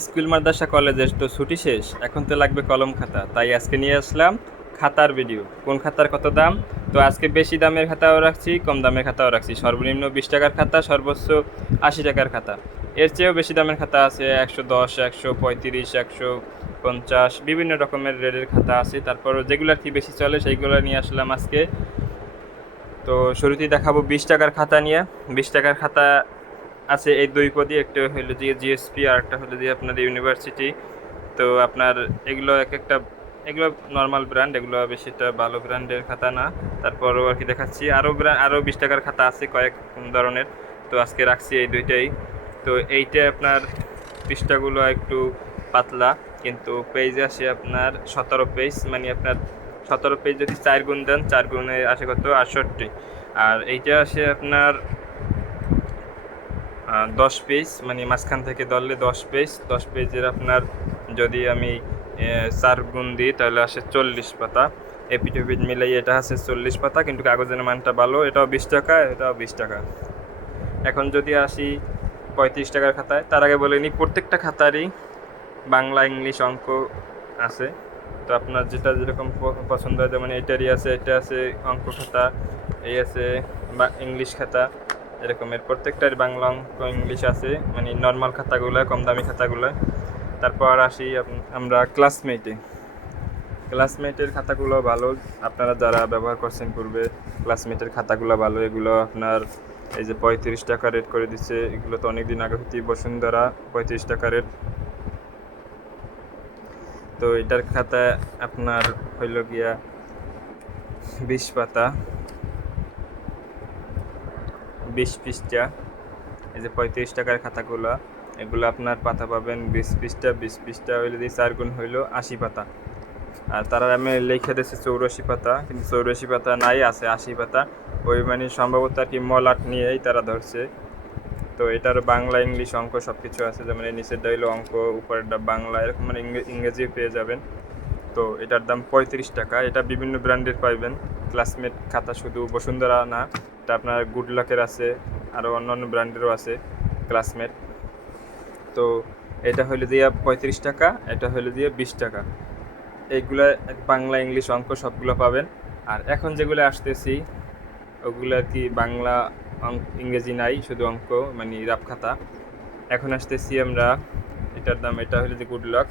School, মাদ্রাসা, কলেজের তো ছুটি শেষ, এখন তো লাগবে কলম খাতা। তাই আজকে নিয়ে আসলাম খাতার ভিডিও কোন খাতার কত দাম? তো আজকে বেশি দামের খাতাও রাখছি, কম দামের খাতাও রাখছি। সর্বনিম্ন বিশ টাকার খাতা, সর্বোচ্চ আশি টাকার খাতা। এর চেয়েও বেশি দামের খাতা আছে একশো দশ, একশো পঁয়ত্রিশ, একশো পঞ্চাশ, বিভিন্ন রকমের রেডের খাতা আছে। তারপর যেগুলো আর কি বেশি চলে সেইগুলো নিয়ে আসলাম আজকে। তো শুরুতেই দেখাবো বিশ টাকার খাতা নিয়ে। বিশ টাকার খাতা আছে, এই দুই পদই, একটা হলো যে জিএসপি আর একটা হলো যে আপনার ইউনিভার্সিটি তো আপনার এগুলো এক একটা, এগুলো নর্মাল ব্র্যান্ড এগুলো বেশিটা ভালো ব্র্যান্ডের খাতা না। তারপরও আর কি দেখাচ্ছি। আরও ব্র্যান্ড আরও বিশ টাকার খাতা আছে, কয়েক ধরনের। তো আজকে রাখছি এই দুইটাই। তো এইটা আপনার পৃষ্ঠাগুলো একটু পাতলা, কিন্তু পেজ আসে আপনার সতেরো পেজ মানে আপনার সতেরো পেজ যদি চার গুণ দেন, চার গুণে আসে কত? আটষট্টি। আর এইটা আসে আপনার দশ পেজ মানে মাঝখান থেকে ধরলে দশ পেজ দশ পেজের আপনার যদি আমি চার গুণ দিই, তাহলে আসে চল্লিশ পাতা। এপিটোপিট মিলাই এটা আছে চল্লিশ পাতা, কিন্তু কাগজের মানটা ভালো, এটাও বিশ টাকা, এটাও বিশ টাকা। এখন যদি আসি পঁয়ত্রিশ টাকার খাতায়, তার আগে বলে নিই প্রত্যেকটা খাতারই বাংলা, ইংলিশ অঙ্ক আছে। তো আপনার যেটা যেরকম পছন্দ হয়, যেমন এটারই আছে, এটা আছে অঙ্ক খাতা, এই আছে বা, ইংলিশ খাতা। এরকমের প্রত্যেকটার বাংলা অঙ্ক ইংলিশ আছে মানে নর্মাল খাতাগুলো কম দামি খাতাগুলো। তারপর আসি আমরা ক্লাসমেটে ক্লাসমেটের খাতাগুলো ভালো, আপনারা যারা ব্যবহার করছেন পূর্বে ক্লাসমেটের খাতাগুলো ভালো, এগুলো আপনার এই যে পঁয়ত্রিশ টাকা রেট করে দিচ্ছে, এগুলো তো অনেক দিন আগে হতেই বসুন্ধরা, পঁয়ত্রিশ টাকা রেট তো এটার খাতা আপনার হইল গিয়া বিশ পাতা। বিশ পৃষ্ঠা। এই যে পঁয়ত্রিশ টাকার খাতাগুলো, এগুলো আপনার পাতা পাবেন বিশ পৃষ্ঠা বিশ পৃষ্ঠা হইলে দিয়ে চার গুণ হইল আশি পাতা। আর তারা আমি লিখে দিয়েছে চৌরাশি পাতা, কিন্তু চৌরাশি পাতা নাই, আছে আশি পাতা। ওই মানে সম্ভবত আর কি মলাট নিয়েই তারা ধরছে। তো এটার বাংলা, ইংলিশ অঙ্ক সব কিছু আছে, যেমন এই নিচেরটা হইল অঙ্ক, উপরেরটা বাংলা, এরকম মানে ইংরে- ইংরেজি পেয়ে যাবেন। তো এটার দাম পঁয়ত্রিশ টাকা। এটা বিভিন্ন ব্র্যান্ডের পাইবেন। ক্লাসমেট খাতা শুধু বসুন্ধরা না, এটা আপনার গুড লাকের আছে আরও অন্য অন্য ব্র্যান্ডেরও আছে ক্লাসমেট। তো এটা হইল দিয়ে পঁয়ত্রিশ টাকা, এটা হইল দিয়ে বিশ টাকা। এইগুলো বাংলা, ইংলিশ অঙ্ক সবগুলো পাবেন। আর এখন যেগুলো আসতেছি, ওগুলো আর কি বাংলা ইংরেজি নাই, শুধু অঙ্ক মানে রাপ খাতা। এখন আসতেছি আমরা, এটার দাম, এটা হইল যে গুড লক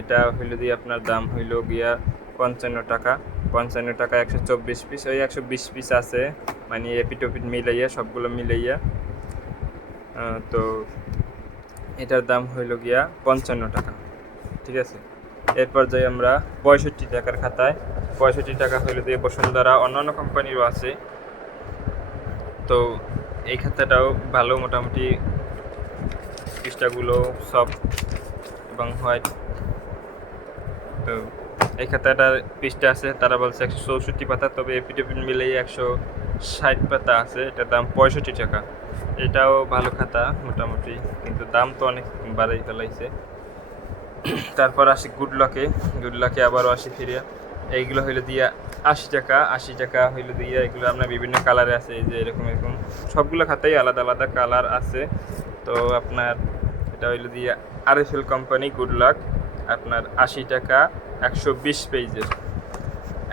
এটা হইল দিয়ে আপনার দাম হইল গিয়া পঞ্চান্ন টাকা। পঞ্চান্ন টাকা একশো চব্বিশ পিস ওই একশো বিশ পিস আছে মানে এপিটোপিট মিলাইয়া, সবগুলো মিলাইয়া। তো এটার দাম হইল গিয়া পঞ্চান্ন টাকা, ঠিক আছে? এরপর যাই আমরা পঁয়ষট্টি টাকার খাতায়। পঁয়ষট্টি টাকা হইল দিয়ে বসুন্ধরা অন্যান্য কোম্পানিরও আছে। তো এই খাতাটাও ভালো মোটামুটি, পৃষ্ঠাগুলো সব এবং হোয়াইট তো এই খাতাটার পৃষ্ঠা আছে, তারা বলছে একশো চৌষট্টি পাতা, তবে এপিটোপিন মিলেই একশো ষাট পাতা আছে, এটার দাম পঁয়ষট্টি টাকা। এটাও ভালো খাতা মোটামুটি, কিন্তু দাম তো অনেক বাড়াই ফেলাইছে। তারপর আসি গুড লকে গুড লকে আবারও আসি ফিরে এইগুলো হইল দিয়া আশি টাকা আশি টাকা হইল দিয়া এগুলো আপনার বিভিন্ন কালারে আছে, এই যে এরকম এরকম। সবগুলো খাতাই আলাদা আলাদা কালার আছে। তো আপনার, এটা হইল দিয়া আরএফএল কোম্পানি গুড লাক আপনার আশি টাকা একশো বিশ পেজের,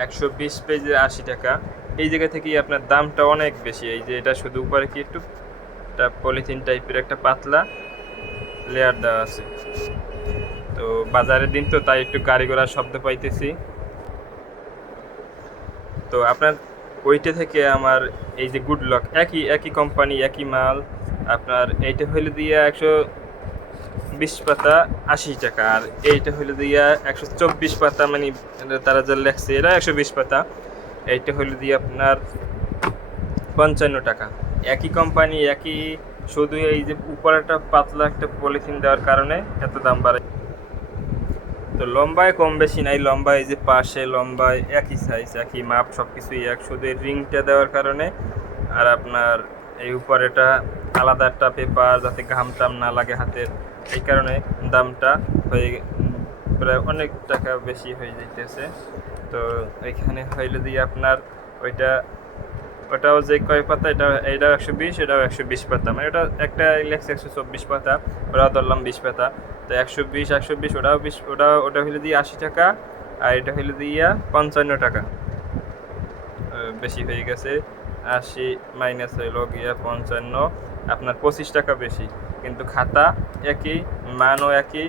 একশো বিশ পেজের আশি টাকা। এই জায়গা থেকেই আপনার দামটা অনেক বেশি। এই যে এটা শুধু উপরে কি একটু? একটা পলিথিন টাইপের একটা পাতলা লেয়ার দেওয়া আছে। তো বাজারের দিন তো তাই একটু গাড়ি ঘোড়ার শব্দ পাইতেছি। তো আপনার ওইটা থেকে আমার এই যে গুড লক একই একই কোম্পানি একই মাল, আপনার এইটা হইলে দিয়ে একশো বিশ পাতা আশি টাকা। আর এইটা হইলে দিয়া একশো চব্বিশ পাতা মানে তারা যা লেখছে এটা একশো বিশ পাতা। এইটা হইলে দিয়ে আপনার পঞ্চান্ন টাকা। একই কোম্পানি একই শুধু এই যে উপরে একটা পাতলা একটা পলিথিন দেওয়ার কারণে এত দাম বাড়ে। তো লম্বায় কম বেশি নাই লম্বা এই যে পাশে, লম্বায় একই সাইজ একই মাপ সব কিছুই এক। শুধু এই রিংটা দেওয়ার কারণে আর আপনার এই উপরেটা আলাদা একটা পেপার যাতে ঘাম টাম না লাগে হাতের। এই কারণে দামটা হয়ে প্রায় অনেক টাকা বেশি হয়ে যাইতেছে। তো এখানে হইলে দিয়ে আপনার ওইটা, ওটাও যে কয় পাতা, এটা এটাও একশো বিশ, এটাও একশো বিশ পাতা। মানে ওটা একটা লেখছে একশো চব্বিশ পাতা, ওরা ধরলাম বিশ পাতা। তো একশো বিশ একশো বিশ, ওটাও বিশ ওটা ওটা হইলে দিয়ে আশি টাকা, আর এটা হইলে দিয়া পঞ্চান্ন টাকা। বেশি হয়ে গেছে। আশি মাইনাস হইল গিয়া পঞ্চান্ন, আপনার পঁচিশ টাকা বেশি। কিন্তু খাতা একই, মানও একই,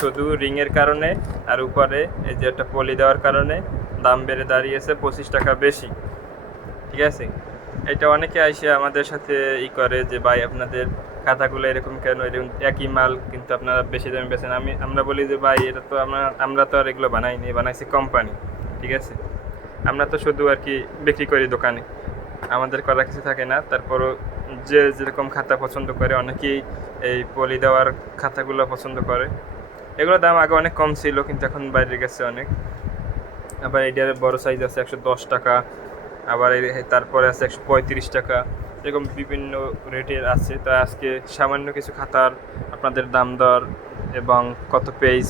শুধু রিংয়ের কারণে আর উপরে এই যে একটা পলি দেওয়ার কারণে দাম বেড়ে দাঁড়িয়েছে পঁচিশ টাকা বেশি। ঠিক আছে? এটা অনেকে আইসে আমাদের সাথে ই করে যে, ভাই, আপনাদের খাতাগুলো এরকম কেন? এরকম একই মাল কিন্তু আপনারা বেশি দামে বেছেন আমি, আমরা বলি যে, ভাই, এটা তো আমরা আমরা তো আর এগুলো বানাইনি, বানাইছি কোম্পানি ঠিক আছে? আমরা তো শুধু আর কি বিক্রি করি দোকানে। আমাদের করার কিছু থাকে না, তারপরও যে যেরকম খাতা পছন্দ করে, অনেকেই এই পলি দেওয়ার খাতাগুলো পছন্দ করে। এগুলোর দাম আগে অনেক কম ছিল, কিন্তু এখন বাইরে গেছে অনেক। আবার এটার বড় সাইজ আছে একশো দশ টাকা, আবার তারপরে আছে একশো পঁয়ত্রিশ টাকা, এরকম বিভিন্ন রেটের আছে। তো আজকে সামান্য কিছু খাতার আপনাদের দাম দর এবং কত পেজ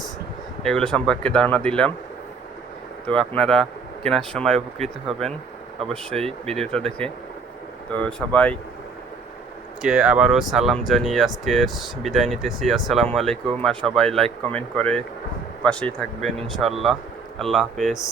এগুলো সম্পর্কে ধারণা দিলাম। তো আপনারা কেনার সময় উপকৃত হবেন অবশ্যই ভিডিওটা দেখে। তো সবাইকে আবারও সালাম জানিয়ে আজকে বিদায় নিতেছি। আসসালামু আলাইকুম, আর সবাই লাইক কমেন্ট করে পাশেই থাকবেন ইনশাআল্লাহ। আল্লাহ হাফেজ।